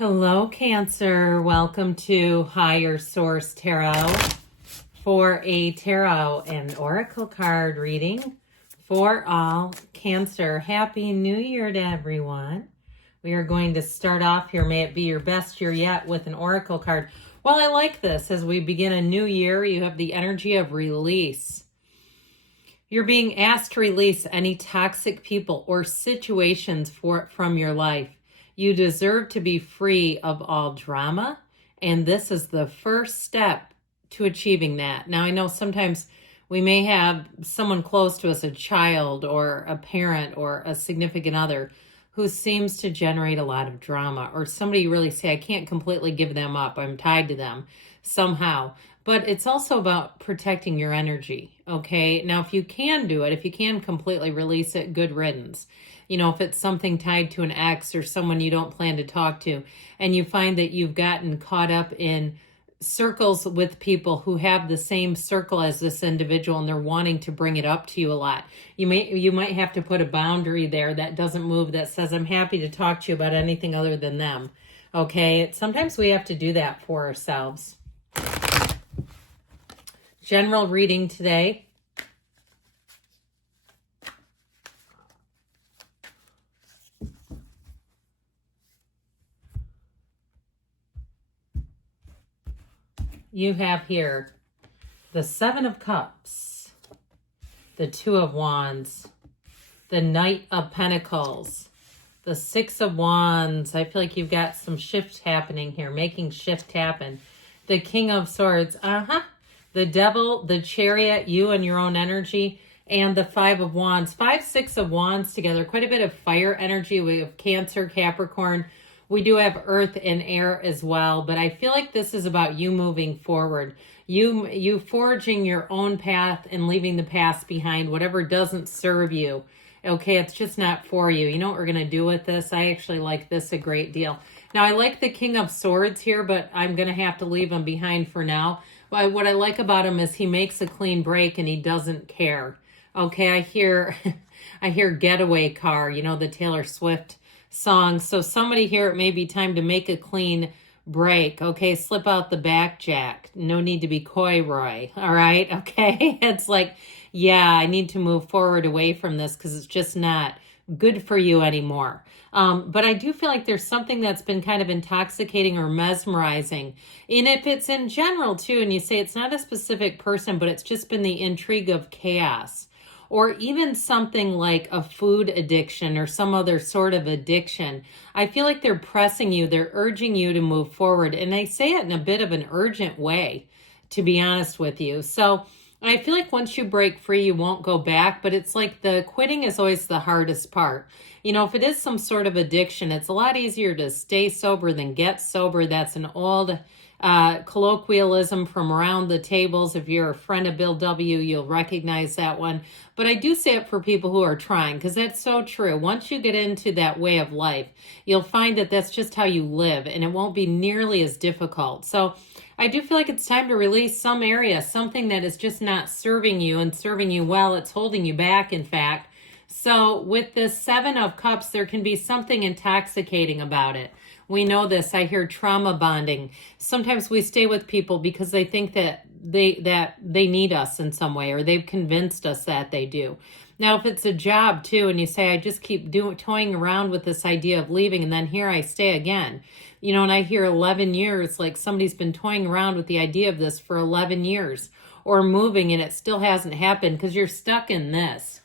Hello, Cancer. Welcome to Higher Source Tarot for a tarot and oracle card reading for all Cancer. Happy New Year to everyone. We are going to start off here. May it be your best year yet with an oracle card. Well, I like this. As we begin a new year, you have the energy of release. You're being asked to release any toxic people or situations from your life. You deserve to be free of all drama, and this is the first step to achieving that. Now, I know sometimes we may have someone close to us, a child or a parent or a significant other, who seems to generate a lot of drama, or somebody you really say, I can't completely give them up. I'm tied to them somehow. But it's also about protecting your energy, okay? Now, if you can do it, if you can completely release it, good riddance. You know, if it's something tied to an ex or someone you don't plan to talk to, and you find that you've gotten caught up in circles with people who have the same circle as this individual and they're wanting to bring it up to you a lot. You might have to put a boundary there that doesn't move, that says, I'm happy to talk to you about anything other than them. Okay? Sometimes we have to do that for ourselves. General reading today. You have here the Seven of Cups, the Two of Wands, the Knight of Pentacles, the Six of Wands. I feel like you've got some shift happening here, making shift happen. The King of Swords, the Devil, the Chariot, you and your own energy, and the Five of Wands. 5, 6 of Wands together, quite a bit of fire energy. We have Cancer, Capricorn. We do have earth and air as well, but I feel like this is about you moving forward. You forging your own path and leaving the past behind, whatever doesn't serve you. Okay, it's just not for you. You know what we're going to do with this? I actually like this a great deal. Now, I like the King of Swords here, but I'm going to have to leave him behind for now. But what I like about him is he makes a clean break and he doesn't care. Okay, I hear Getaway Car, you know, the Taylor Swift song. So somebody here, it may be time to make a clean break. Okay, slip out the back jack. No need to be coy, Roy. All right, okay? It's like, yeah, I need to move forward away from this because it's just not good for you anymore. But I do feel like there's something that's been kind of intoxicating or mesmerizing. And if it's in general too, and you say it's not a specific person, but it's just been the intrigue of chaos, or even something like a food addiction or some other sort of addiction, I feel like they're pressing you, they're urging you to move forward. And they say it in a bit of an urgent way, to be honest with you. So I feel like once you break free, you won't go back, but it's like the quitting is always the hardest part. You know, if it is some sort of addiction, it's a lot easier to stay sober than get sober. That's an old colloquialism from around the tables. If you're a friend of Bill W., you'll recognize that one. But I do say it for people who are trying, because that's so true. Once you get into that way of life, you'll find that that's just how you live, and it won't be nearly as difficult. So I do feel like it's time to release some area, something that is just not serving you and serving you well. It's holding you back, in fact. So with this Seven of Cups, there can be something intoxicating about it. We know this. I hear trauma bonding. Sometimes we stay with people because they think that they need us in some way, or they've convinced us that they do. Now, if it's a job too, and you say, I just keep toying around with this idea of leaving, and then here I stay again. You know, and I hear 11 years, like somebody's been toying around with the idea of this for 11 years, or moving, and it still hasn't happened because you're stuck in this.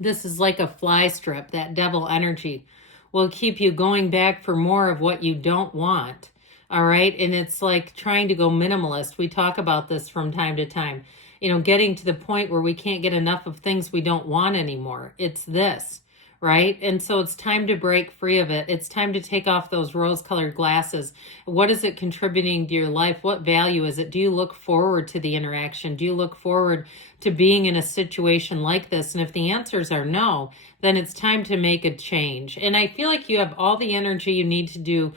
This is like a fly strip. That devil energy will keep you going back for more of what you don't want. All right. And it's like trying to go minimalist. We talk about this from time to time, you know, getting to the point where we can't get enough of things we don't want anymore. It's this, right? And so it's time to break free of it. It's time to take off those rose-colored glasses. What is it contributing to your life? What value is it? Do you look forward to the interaction? Do you look forward to being in a situation like this? And if the answers are no, then it's time to make a change. And I feel like you have all the energy you need to do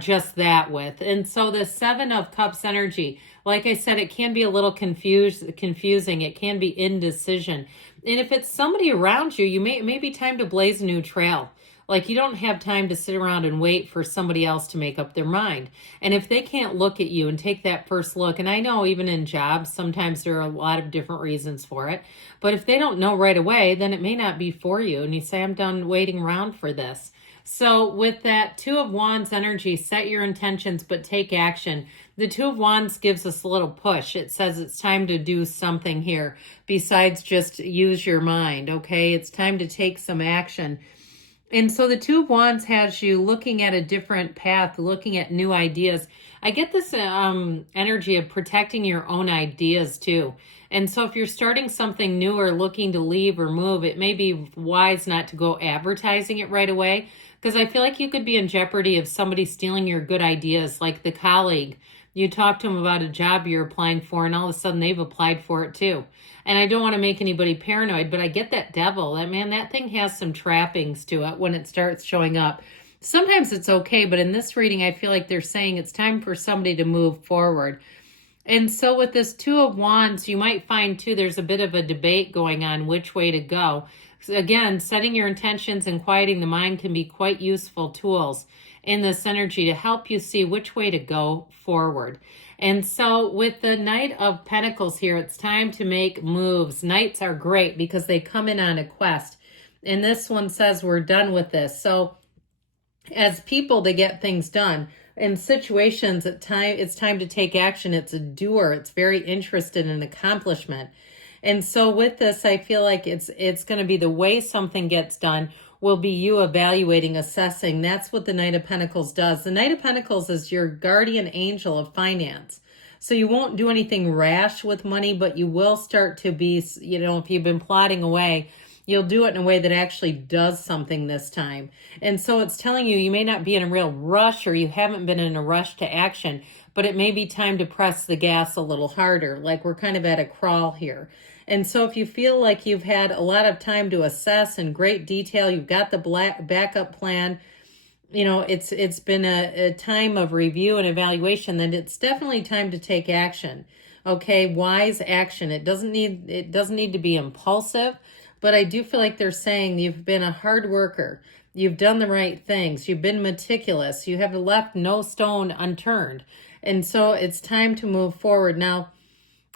just that with. And so the Seven of Cups energy, like I said, it can be a little confusing. It can be indecision. And if it's somebody around you, it may be time to blaze a new trail. Like, you don't have time to sit around and wait for somebody else to make up their mind. And if they can't look at you and take that first look, and I know even in jobs, sometimes there are a lot of different reasons for it, but if they don't know right away, then it may not be for you. And you say, I'm done waiting around for this. So with that Two of Wands energy, set your intentions, but take action. The Two of Wands gives us a little push. It says it's time to do something here besides just use your mind, okay? It's time to take some action. And so the Two of Wands has you looking at a different path, looking at new ideas. I get this energy of protecting your own ideas too. And so if you're starting something new or looking to leave or move, it may be wise not to go advertising it right away, because I feel like you could be in jeopardy of somebody stealing your good ideas, like the colleague. You talk to them about a job you're applying for, and all of a sudden they've applied for it too. And I don't want to make anybody paranoid, but I get that devil. That thing has some trappings to it when it starts showing up. Sometimes it's okay, but in this reading, I feel like they're saying it's time for somebody to move forward. And so with this Two of Wands, you might find too, there's a bit of a debate going on which way to go. Again, setting your intentions and quieting the mind can be quite useful tools in this energy to help you see which way to go forward. And so with the Knight of Pentacles here, it's time to make moves. Knights are great because they come in on a quest. And this one says we're done with this. So as people, they get things done. In situations, it's time to take action. It's a doer. It's very interested in accomplishment. And so with this, I feel like it's going to be the way something gets done will be you evaluating, assessing. That's what the Knight of Pentacles does. The Knight of Pentacles is your guardian angel of finance. So you won't do anything rash with money, but you will start to be, if you've been plotting away, you'll do it in a way that actually does something this time. And so it's telling you may not be in a real rush, or you haven't been in a rush to action, but it may be time to press the gas a little harder. Like we're kind of at a crawl here. And so if you feel like you've had a lot of time to assess in great detail, you've got the backup plan, it's been a time of review and evaluation, then it's definitely time to take action. Okay, wise action. It doesn't need to be impulsive, but I do feel like they're saying you've been a hard worker. You've done the right things. You've been meticulous. You have left no stone unturned. And so it's time to move forward. Now,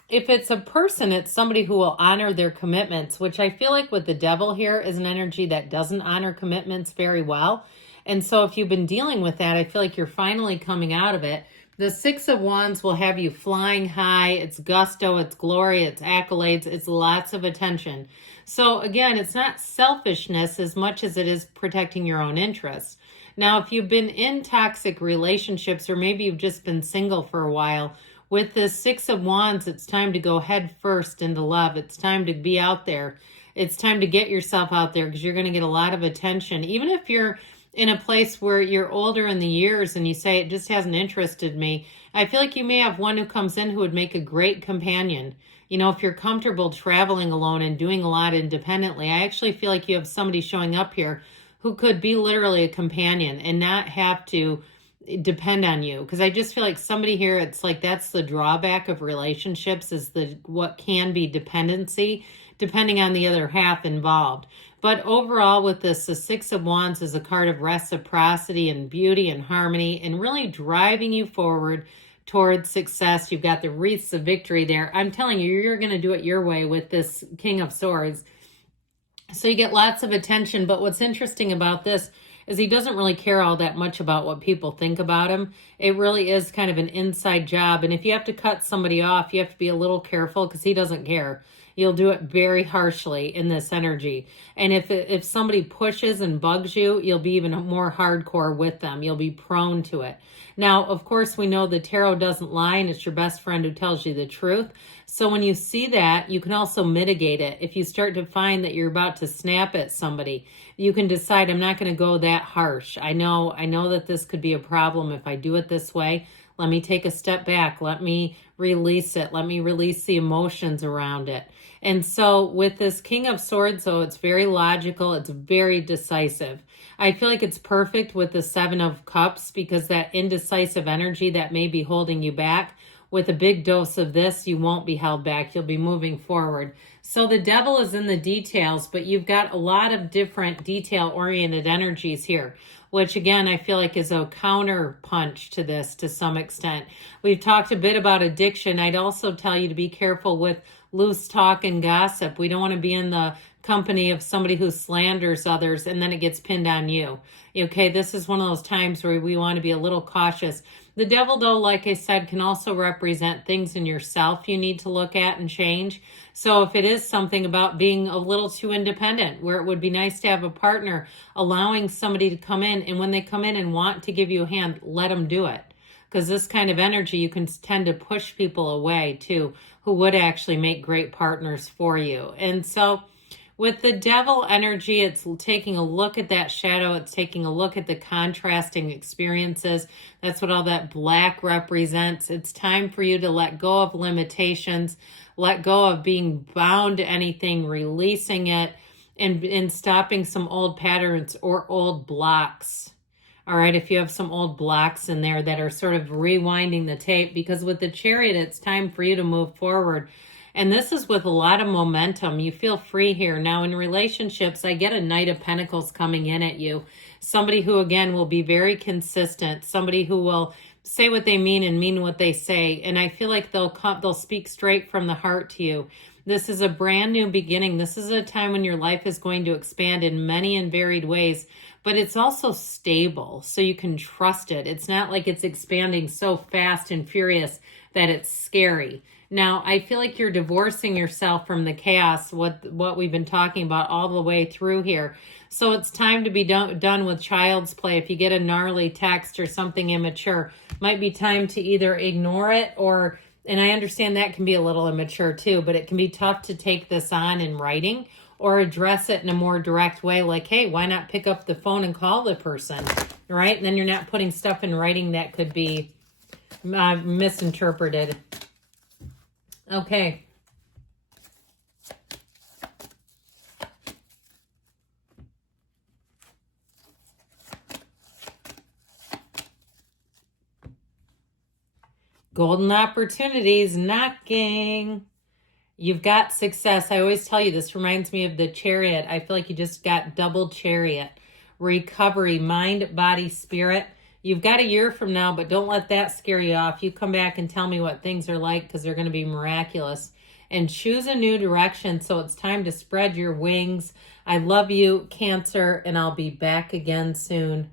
if it's a person, it's somebody who will honor their commitments, which I feel like with the devil here is an energy that doesn't honor commitments very well. And so if you've been dealing with that, I feel like you're finally coming out of it. The Six of Wands will have you flying high. It's gusto, it's glory, it's accolades, it's lots of attention. So again, it's not selfishness as much as it is protecting your own interests. Now, if you've been in toxic relationships, or maybe you've just been single for a while, with the Six of Wands, it's time to go head first into love. It's time to be out there. It's time to get yourself out there, because you're going to get a lot of attention. Even if you're in a place where you're older in the years and you say, it just hasn't interested me, I feel like you may have one who comes in who would make a great companion. If you're comfortable traveling alone and doing a lot independently, I actually feel like you have somebody showing up here who could be literally a companion and not have to depend on you. Because I just feel like somebody here, it's like that's the drawback of relationships, is what can be dependency depending on the other half involved. But overall with this, the Six of Wands is a card of reciprocity and beauty and harmony and really driving you forward towards success. You've got the wreaths of victory there. I'm telling you, you're going to do it your way with this King of Swords. So you get lots of attention. But what's interesting about this is he doesn't really care all that much about what people think about him. It really is kind of an inside job. And if you have to cut somebody off, you have to be a little careful, because he doesn't care. You'll do it very harshly in this energy. And if somebody pushes and bugs you, you'll be even more hardcore with them. You'll be prone to it. Now, of course, we know the tarot doesn't lie, and it's your best friend who tells you the truth. So when you see that, you can also mitigate it. If you start to find that you're about to snap at somebody, you can decide, I'm not going to go that harsh. I know that this could be a problem if I do it this way. Let me take a step back. Let me release it. Let me release the emotions around it. And so with this King of Swords, though, it's very logical. It's very decisive. I feel like it's perfect with the Seven of Cups, because that indecisive energy that may be holding you back with a big dose of this, you won't be held back. You'll be moving forward. So the devil is in the details, but you've got a lot of different detail-oriented energies here, which again, I feel like is a counter punch to this to some extent. We've talked a bit about addiction. I'd also tell you to be careful with loose talk and gossip. We don't want to be in the company of somebody who slanders others and then it gets pinned on you. Okay, this is one of those times where we want to be a little cautious. The devil, though, like I said, can also represent things in yourself you need to look at and change. So if it is something about being a little too independent, where it would be nice to have a partner, allowing somebody to come in, and when they come in and want to give you a hand, let them do it. Because this kind of energy, you can tend to push people away too, who would actually make great partners for you. And so with the devil energy, it's taking a look at that shadow. It's taking a look at the contrasting experiences. That's what all that black represents. It's time for you to let go of limitations, let go of being bound to anything, releasing it, and stopping some old patterns or old blocks. All right, if you have some old blocks in there that are sort of rewinding the tape, because with the Chariot, it's time for you to move forward. And this is with a lot of momentum. You feel free here. Now, in relationships, I get a Knight of Pentacles coming in at you. Somebody who, again, will be very consistent. Somebody who will say what they mean and mean what they say. And I feel like they'll speak straight from the heart to you. This is a brand new beginning. This is a time when your life is going to expand in many and varied ways. But it's also stable, so you can trust it. It's not like it's expanding so fast and furious that it's scary. Now, I feel like you're divorcing yourself from the chaos, what we've been talking about all the way through here. So it's time to be done with child's play. If you get a gnarly text or something immature, might be time to either ignore it or, and I understand that can be a little immature too, but it can be tough to take this on in writing or address it in a more direct way, like, hey, why not pick up the phone and call the person, right? And then you're not putting stuff in writing that could be misinterpreted. Okay. Golden opportunities knocking. You've got success. I always tell you, this reminds me of the Chariot. I feel like you just got double Chariot. Recovery, mind, body, spirit. You've got a year from now, but don't let that scare you off. You come back and tell me what things are like because they're going to be miraculous. And choose a new direction, so it's time to spread your wings. I love you, Cancer, and I'll be back again soon.